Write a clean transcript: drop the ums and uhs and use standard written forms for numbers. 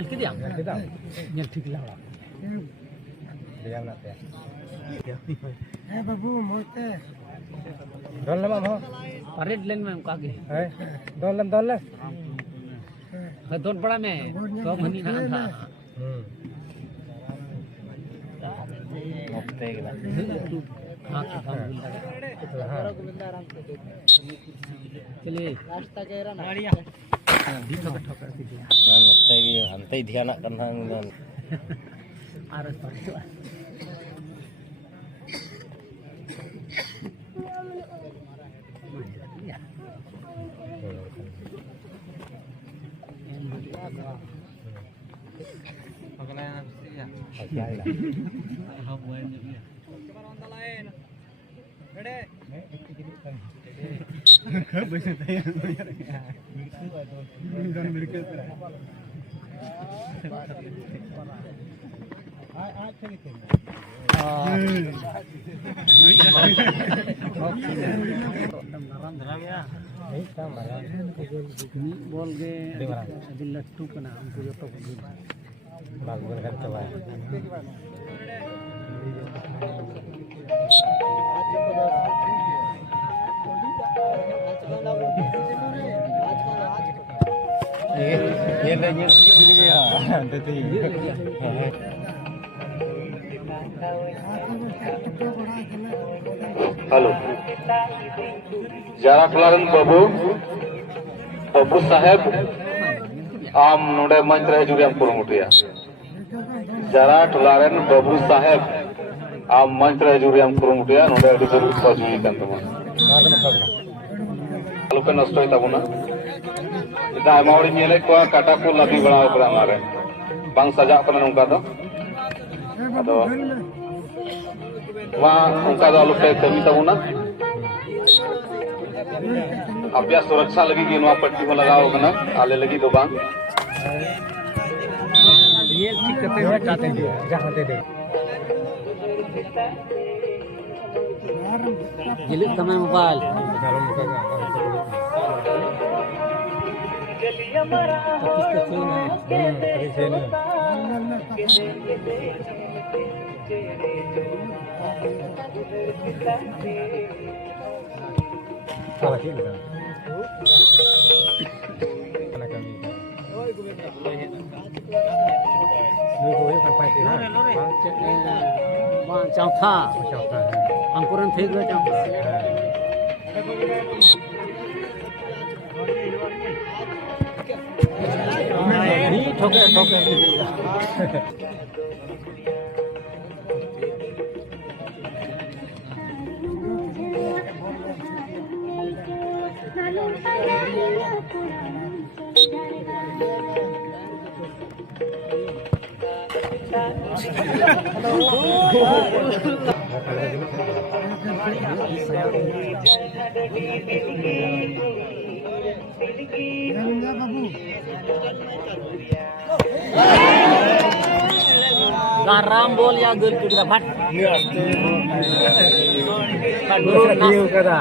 Yang ketiak. Yang tiga lah. Diam nak teh. बाबू मोटे Don lam am ho. Parit len में कागे. Don lam. Don पड़ा में तो money ना था. Mokte gila. हाँ काम चलिए. रास्ता के रहा ना भी ठोकर दीजिए. Man mokte gila. Hantai dia nak kenang dan. आरस पर तो. Ajai lah. बोल गए अभी लट्टू का नाम तो जो तो Bagus kan coba. Ye nanya ini dia. Tadi. Halo. Jara Kelaran Babu Sahib am node mantra juriam kurumutia. Jara Kelaran Babu Sahib am mantra juriam kurumutia node adi jurut pajui kan teman. Kalau kan nostoi tabuna. Kita mau ini lek ko kata ko labi bana upra mare. Bang sajak kana nungka to. Ado wah nungka do alu pe kami tabuna. अभ्यास सुरक्षा लगी कि नवा पट्टी को लगाओ ना आले लगी तो बांग ये ठीक करते हैं चाहते हैं Jangan teh. जिलिक तमाम मोबाइल Kalau muka kan. किसके चोई ना Tadi sini. Salah sih kan. Mana kami. Nuôi gối kan pai ti ha. वहाँ चौथा Chào ta. अंकुरन थे गए चौथा भी ठोके garam bol ya gel tu kita fat. Ini pasti. Kan dulu kada.